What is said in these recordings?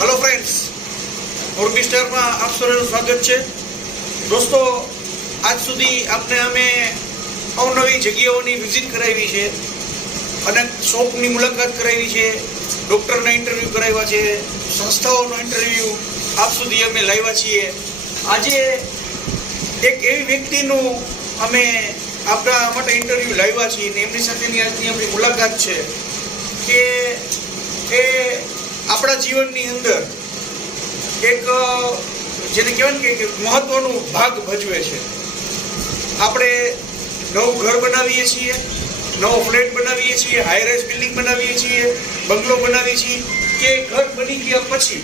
Hello friends, Morbi સ્ટારમાં આપ સૌનું સ્વાગત છે। દોસ્તો, આજ સુધી આપણે અમે અવનવી જગ્યાઓની વિઝિટ કરાવી છે, અનેક શોપની મુલાકાત કરાવી છે, ડૉક્ટરના ઇન્ટરવ્યૂ કરાવ્યા છે, સંસ્થાઓનો ઇન્ટરવ્યૂ આપ સુધી અમે લાવ્યા છીએ। આજે એક એવી વ્યક્તિનું અમે આપણા માટે ઇન્ટરવ્યૂ લાવ્યા છીએ ને એમની સાથેની આજની આપણી મુલાકાત છે કે એ આપણા જીવનની અંદર એક જેને કહેવાય ને કે મહત્વનો ભાગ ભજવે છે। આપણે નવું ઘર બનાવીએ છીએ, નવો ફ્લેટ બનાવીએ છીએ, હાઈ રાઇઝ બિલ્ડિંગ બનાવીએ છીએ, બંગલો બનાવીએ છીએ કે ઘર બની ગયા પછી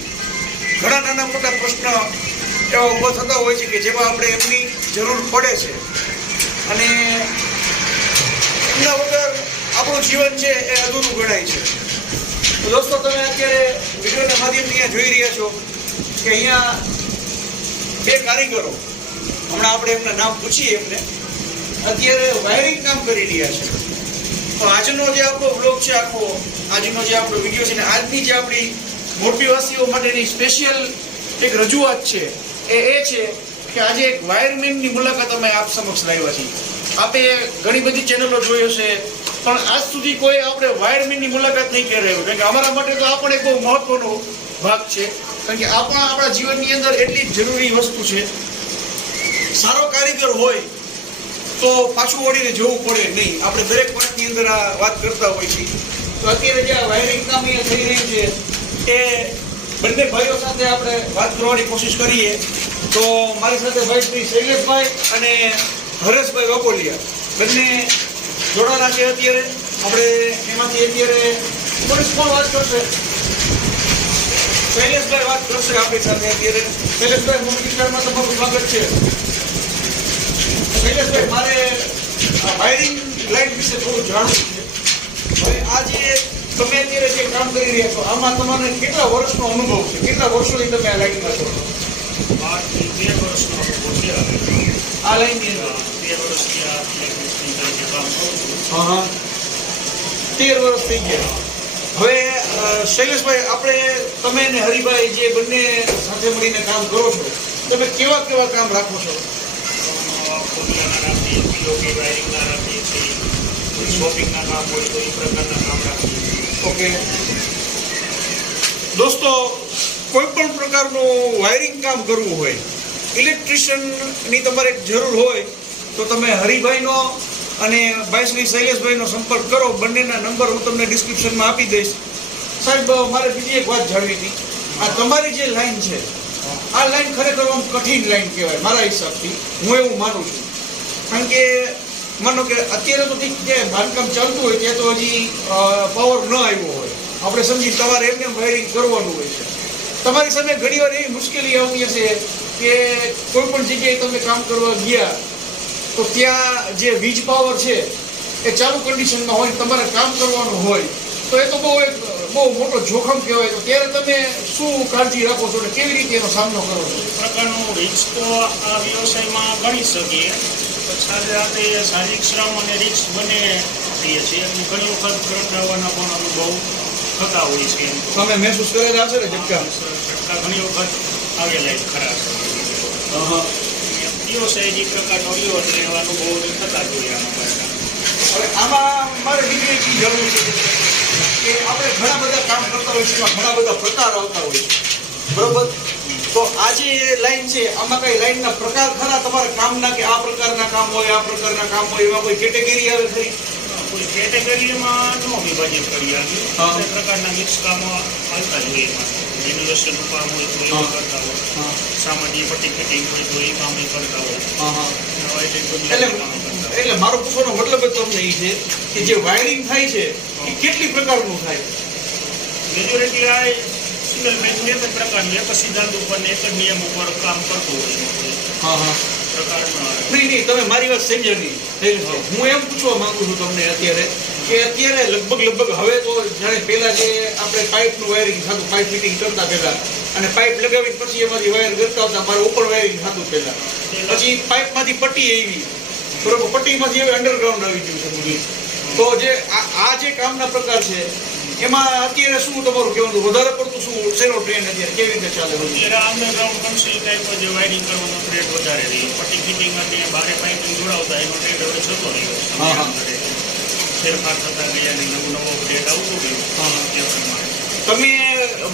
ઘણા નાના મોટા પ્રશ્ન એવા ઊભા થતા હોય છે કે જેમાં આપણે એમની જરૂર પડે છે અને એમના વગર આપણું જીવન છે એ અધૂરું ગણાય છે। તો દોસ્તો, તમે અત્યારે વિડીયોના માધ્યમથી અહીંયા જોઈ રહ્યા છો કે અહીંયા બે કારીગરો, હમણાં આપણે એમના નામ પૂછીએ એમને, અત્યારે વાયરિંગ કામ કરી રહ્યા છે। તો આજનો જે આપણો વ્લોગ છે, આજનો જે આપણો વિડીયો છે ને આજની જે આપણી મોરબીવાસીઓ માટેની સ્પેશિયલ એક રજૂઆત છે એ છે કે આજે એક વાયરમેનની મુલાકાત અમે આપ સમક્ષ લાવ્યા છીએ। આપે ઘણી બધી ચેનલો જોઈ હશે પણ આજ સુધી કોઈ આપણે વાયરમેનની મુલાકાત નહીં કરી રહ્યું, કારણ કે અમારા માટે તો આ પણ એક બહુ મહત્વનો ભાગ છે, કારણ કે આ પણ આપણા જીવનની અંદર એટલી જ જરૂરી વસ્તુ છે। સારો કારીગર હોય તો પાછું વળીને જવું પડે નહીં, આપણે દરેક વાતની અંદર આ વાત કરતા હોય છીએ। તો અત્યારે જે આ વાયરિંગ કામ અહીંયા થઈ રહ્યું છે એ બંને ભાઈઓ સાથે આપણે વાત કરવાની કોશિશ કરીએ। તો મારી સાથે ભાઈ શ્રી શૈલેષભાઈ અને હરેશભાઈ વાકોલિયા બંને જોડાના છે। અત્યારે આપણે એમાંથી અત્યારે પોલીસ કોણ વાત કરશે? શૈલેષભાઈ વાત કરશે આપણી સાથે અત્યારે। શૈલેષભાઈ, મોરબી સ્ટારમાં તમારું સ્વાગત છે। શૈલેષભાઈ, મારે વાયરિંગ લાઈન વિશે થોડું જાણવું છે। હવે આ જે તમે અત્યારે જે કામ કરી રહ્યા છો આમાં તમારે કેટલા વર્ષનો અનુભવ છે? કેટલા વર્ષોથી તમે આ લાઈનમાં છો? 2 વર્ષનો અનુભવ છે આ લાઈનની અંદર 2 વર્ષથી આ ઇલેક્ટ્રિશિયન તરીકે કામ કરું છું। 13 વર્ષ થઈ ગયા। હવે શૈલેષભાઈ, આપણે તમે અને હરિભાઈ જે બંને સાથે મળીને કામ કરો છો, તમે કેવા કેવા કામ રાખો છો? ફોનિયાના રાખીએ, પીઓપી વાયરિંગના રાખીએ છીએ, શોપિંગના કામ હોય તો એ પ્રકારના કામ રાખીએ છીએ। ઓકે દોસ્તો, કોઈ પણ પ્રકારનું વાયરિંગ કામ કરવું હોય, ઇલેક્ટ્રિશિયનની તમારે જરૂર હોય તો તમે હરિભાઈનો અને ભાઈ શ્રી શૈલેષભાઈનો સંપર્ક કરો। બંનેના નંબર હું તમને ડિસ્ક્રિપ્શનમાં આપી દઈશ। સાહેબ, મારે બીજી એક વાત જાણવી હતી, આ તમારી જે લાઈન છે આ લાઈન ખરેખર આમ કઠિન લાઈન કહેવાય મારા હિસાબથી, હું એવું માનું છું। કારણ કે માનો કે અત્યારે તો ઠીક છે, બાંધકામ ચાલતું હોય ત્યાં તો હજી પાવર ન આવ્યો હોય, આપણે સમજી તમારે એમને વાયરિંગ કરવાનું હોય છે। તમારી સામે ઘણીવાર એવી મુશ્કેલી આવતી હશે કે કોઈ પણ જગ્યાએ તમે કામ કરવા ગયા તો ત્યાં જે વીજ પાવર છે એ ચાલુ કન્ડિશનમાં હોય, તમારે કામ કરવાનું હોય તો એ તો બહુ મોટો જોખમ કહેવાય। તો ત્યારે તમે શું કાળજી રાખો છો અને કેવી રીતે એનો સામનો કરો છો? એ પ્રકારનું રિસ્ક તો આ વ્યવસાયમાં ગણી શકીએ, સાથે સાથે શારીરિક શ્રમ અને રિસ્ક બંને થઈએ છીએ અને ઘણી વખત કરંટ આવવાના પણ અનુભવ થતા હોય છે। તમે મહેસૂસ કરેલા હશે ને ઝટકા? ઝટકા ઘણી વખત આવેલા ખરા છે। વ્યવસાય જે પ્રકારનો રહ્યો એટલે એવા અનુભવો થતા જોઈએ આમાં પાછા। હવે આમાં મારે બીજી એક જરૂર છે કે આપણે ઘણા બધા કામ કરતા હોય છે, એમાં ઘણા બધા પ્રકાર આવતા હોય છે, બરોબર? તો આ જે લાઈન છે આમાં કઈ લાઈનના પ્રકાર ખરા તમારા કામના કે આ પ્રકારના કામ હોય, આ પ્રકારના કામ હોય, એમાં કોઈ કેટેગરી આવે ખરી? કોઈ કેટેગરીમાં ન વિભાજિત કરી આપી, તે પ્રકારના મિક્સ કામો આવતા જોઈએ એમાં। રિનોવેશનનું કામ હોય તો એ કરતા હોય, સામાન્ય પટ્ટી ફિટિંગ હોય તો એ કામ એ કરતા હોય। એટલે મારો પૂછવાનો મતલબ જ તમને એ છે કે જે વાયરિંગ થાય છે એ કેટલી પ્રકારનું થાય? મેજોરિટી આ સિંગલ મેનનું એક જ પ્રકારનું, એક જ સિદ્ધાંત ઉપર ને એક જ નિયમ ઉપર કામ કરતું હોય નહીં, તમે મારી વાત સમજ્યા નહીં। હું એમ પૂછવા માંગુ છું તમને અત્યારે કે અત્યારે લગભગ હવે તો જાણે પહેલા જે આપણે પાઇપનું વાયરિંગ થતું, પાઇપ ફિટિંગ કરતા પહેલા અને પાઇપ લગાવીને પછી એમાંથી વાયર કરતા હતા, મારે ઉપર વાયરિંગ થતું પહેલા, પછી પાઇપમાંથી પટ્ટી આવી, બરોબર, પટ્ટીમાંથી હવે અંડરગ્રાઉન્ડ આવી ગયું છે બધું। તો જે આ જે કામના પ્રકાર છે એમાં અત્યારે શું તમારું કહેવાનું વધારે પડતું શું શેનો ટ્રેન્ડ અત્યારે કેવી રીતે ચાલે છે? અત્યારે અંડરગ્રાઉન્ડ કન્સી ટાઈપ જે વાયરિંગ કરવાનો ટ્રેન્ડ વધારે રહી પટ્ટી ફિટિંગ માટે બારે પાઇપિંગ જોડાવતા એનો ટ્રેન્ડ હવે જતો રહ્યો ફેરફાર થતા ગયા ને નવું નવો અપડેટ આવતું ગયું તે પ્રમાણે તમે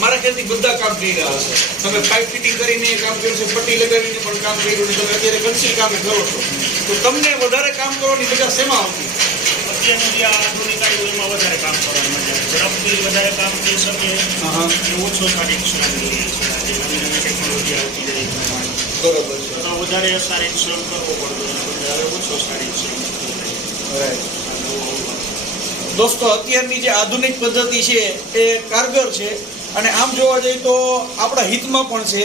મારા ખ્યાલથી બધા કામ કરી રહ્યા હશે. તમે પાઇપ ફિટિંગ કરીને કામ કર્યું છે, પટ્ટી લગાવીને પણ કામ કર્યું છે, તમે અત્યારે કન્સીલ કામ કરો છો, તો તમને વધારે કામ કરવાની મજા શેમાં આવતી? અત્યારનું જે આધુનિક આવ્યું એમાં વધારે કામ કરવાની મજા આવે. ઝડપથી વધારે કામ થઈ શકે એ ઓછો સારી ઇન્સ્ટોલ કરીએ છીએ. આજે નવી નવી ટેકનોલોજી આવતી રહી પ્રમાણે બરોબર છે. તો વધારે સારી ઇન્સ્ટોલ કરવો પડતો એના બદલે હવે ઓછો સારી ઇન્સ્ટોલ દોસ્તો, અત્યારની જે આધુનિક પદ્ધતિ છે એ કારગર છે અને આમ જોવા જઈએ તો આપણા હિતમાં પણ છે.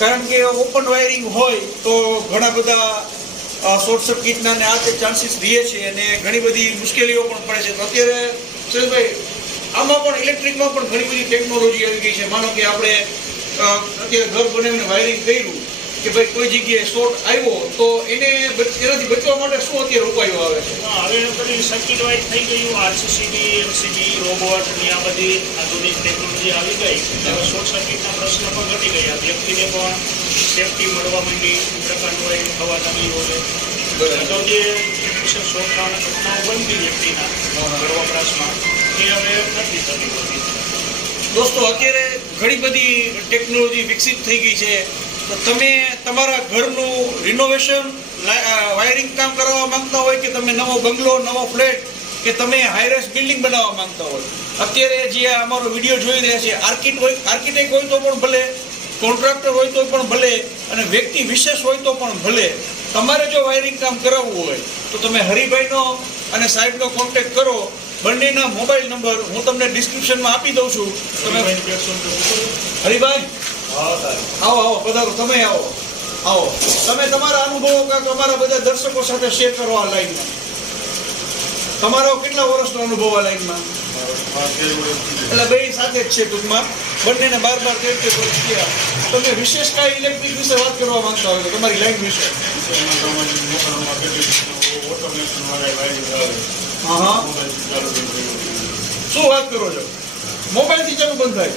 કારણ કે ઓપન વાયરિંગ હોય તો ઘણા બધા શોર્ટ સર્કિટના ને આ તે ચાન્સીસ રહે છે અને ઘણી બધી મુશ્કેલીઓ પણ પડે છે. તો અત્યારે સુરેશભાઈ, આમાં પણ ઇલેક્ટ્રિકમાં પણ ઘણી બધી ટેકનોલોજી આવી ગઈ છે. માનો કે આપણે અત્યારે ઘર બનાવીને વાયરિંગ કર્યું કે ભાઈ કોઈ જગ્યાએ શોર્ટ આવ્યો તો એનાથી બચવા માટે શું અત્યારે ઉપાયો આવે છે? હવે બધી સર્કિટ વાઇઝ થઈ ગયું. આરસીસીબી, એમસીબી, રોબોટ ની આ બધી આધુનિક ટેકનોલોજી આવી ગઈ એટલે શોર્ટ સર્કિટના પ્રશ્ન પણ ઘટી ગયા. વ્યક્તિને પણ સેફટી મળવા માંડી. પ્રકારનું હોય હવા નવી હોય તો જે વિશેષ શોર્ટના ઘટનાઓ બનતી વ્યક્તિના ઘર વપરાશમાં એ હવે નથી થતી હોતી. દોસ્તો, અત્યારે ઘણી બધી ટેકનોલોજી વિકસિત થઈ ગઈ છે. તો તમે તમારા ઘરનું રિનોવેશન વાયરિંગ કામ કરાવવા માંગતા હોય કે તમે નવો બંગલો, નવો ફ્લેટ કે તમે હાઈરેસ બિલ્ડિંગ બનાવવા માંગતા હોય, અત્યારે જે અમારો વિડીયો જોઈ રહ્યા છે, આર્કિટેક્ટ હોય તો પણ ભલે, કોન્ટ્રાક્ટર હોય તો પણ ભલે અને વ્યક્તિ વિશેષ હોય તો પણ ભલે, તમારે જો વાયરિંગ કામ કરાવવું હોય તો તમે હરિભાઈનો અને સાહેબનો કોન્ટેક્ટ કરો. બંનેના મોબાઈલ નંબર હું તમને ડિસ્ક્રિપ્શનમાં આપી દઉં છું. તમે હરિભાઈ આવો પધારો. તમે આવો તમે તમારા અનુભવો કાંઈક અમારા બધા દર્શકો સાથે શેર કરો. આ લાઈનમાં તમારો કેટલા વર્ષનો અનુભવ આ લાઈનમાં? એટલે બે સાથે જ છે ટૂંકમાં, બંનેને 12-13 વર્ષ થયા. તમે વિશેષ કાંઈ ઇલેક્ટ્રિક વિશે વાત કરવા માંગતા હોય તો તમારી લાઈન વિશે? શું વાત કરો છો? મોબાઈલથી ચાલુ બંધ થાય?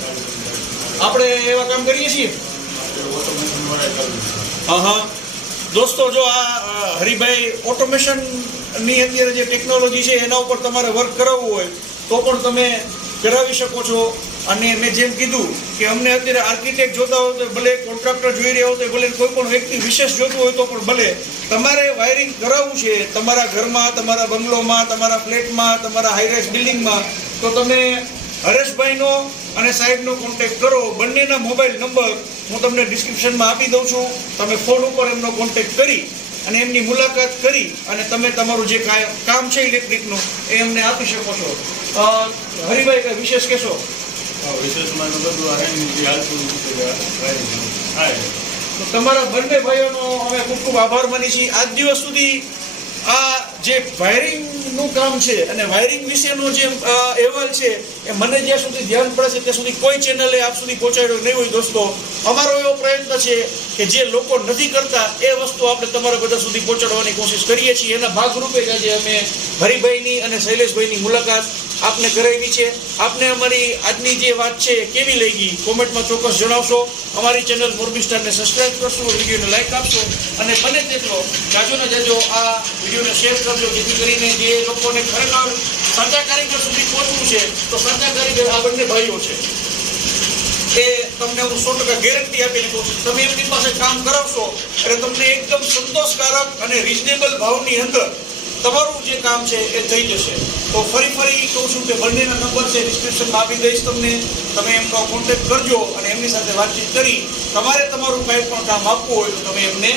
આપણે એવા કામ કરીએ છીએ. દોસ્તો, જો આ હરિભાઈ ઓટોમેશનની અંદર જે ટેકનોલોજી છે એના ઉપર તમારે વર્ક કરાવવું હોય તો પણ તમે કરાવી શકો છો. અને મેં જેમ કીધું કે અમને અત્યારે આર્કિટેક્ટ જોતા હોય તો ભલે, કોન્ટ્રાક્ટર જોઈ રહ્યા હોય તો ભલે, કોઈ પણ વ્યક્તિ વિશેષ જોતું હોય તો પણ ભલે, તમારે વાયરિંગ કરાવવું છે તમારા ઘરમાં, તમારા બંગલોમાં, તમારા ફ્લેટમાં, તમારા હાઈરાઇઝ બિલ્ડિંગમાં, તો તમે હરેશભાઈનો અને સાહેબનો કોન્ટેક્ટ કરો. બંનેના મોબાઈલ નંબર હું તમને ડિસ્ક્રિપ્શનમાં આપી દઉં છું. તમે ફોન ઉપર એમનો કોન્ટેક્ટ કરી અને એમની મુલાકાત કરી અને તમે તમારું જે કામ છે ઇલેક્ટ્રિકનું એ એમને આપી શકો છો. હરિભાઈ, કંઈ વિશેષ કહેશો? તો તમારા બંને ભાઈઓનો અમે ખૂબ ખૂબ આભાર માની છીએ. આજ દિવસ સુધી આ જે વાયરિંગનું કામ છે અને વાયરિંગ વિશેનો જે અહેવાલ છે એ મને જ્યાં સુધી ધ્યાન પડે છે ત્યાં સુધી કોઈ ચેનલે આપ સુધી પહોંચાડ્યો નહીં હોય. દોસ્તો, અમારો એવો પ્રયત્ન છે કે જે લોકો નથી કરતા એ વસ્તુ આપણે તમારા બધા સુધી પહોંચાડવાની કોશિશ કરીએ છીએ. એના ભાગરૂપે જ આજે અમે હરિભાઈની અને શૈલેષભાઈની મુલાકાત આપને કરાવી છે. આપને અમારી આજની જે વાત છે કેવી લાગી કોમેન્ટમાં ચોક્કસ જણાવશો. અમારી ચેનલ મોરબી સ્ટારને સબસ્ક્રાઇબ કરશો, વિડીયોને લાઈક આપશો અને બને તેટલો જાજોને જાજો આ વિડીયોને શેર કરજો, જેથી કરીને જે લોકોને ખરેખર સાચા કારીગર સુધી પહોંચવું છે તો સાચા કારીગર આ બંને ભાઈઓ છે. એ તમને હું 100% ગેરંટી આપી શકું. તમે એમની પાસે કામ કરાવશો એટલે તમને એકદમ સંતોષકારક અને રિઝનેબલ ભાવની અંદર તમારું જે કામ છે એ થઈ જશે. તો ફરી કહું છું કે બંનેના નંબર છે ડિસ્ક્રિપ્શનમાં આપી દઈશ તમને. તમે એમનો કોન્ટેક્ટ કરજો અને એમની સાથે વાતચીત કરી તમારે તમારું કંઈ પણ કામ આપવું હોય તો તમે એમને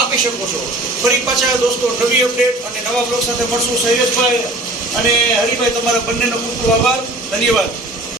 આપી શકો છો. ફરી પાછા દોસ્તો નવી અપડેટ અને નવા બ્લોગ સાથે મળશું. શૈલેષભાઈ અને હરિભાઈ, તમારા બંનેનો ખૂબ ખૂબ આભાર. ધન્યવાદ.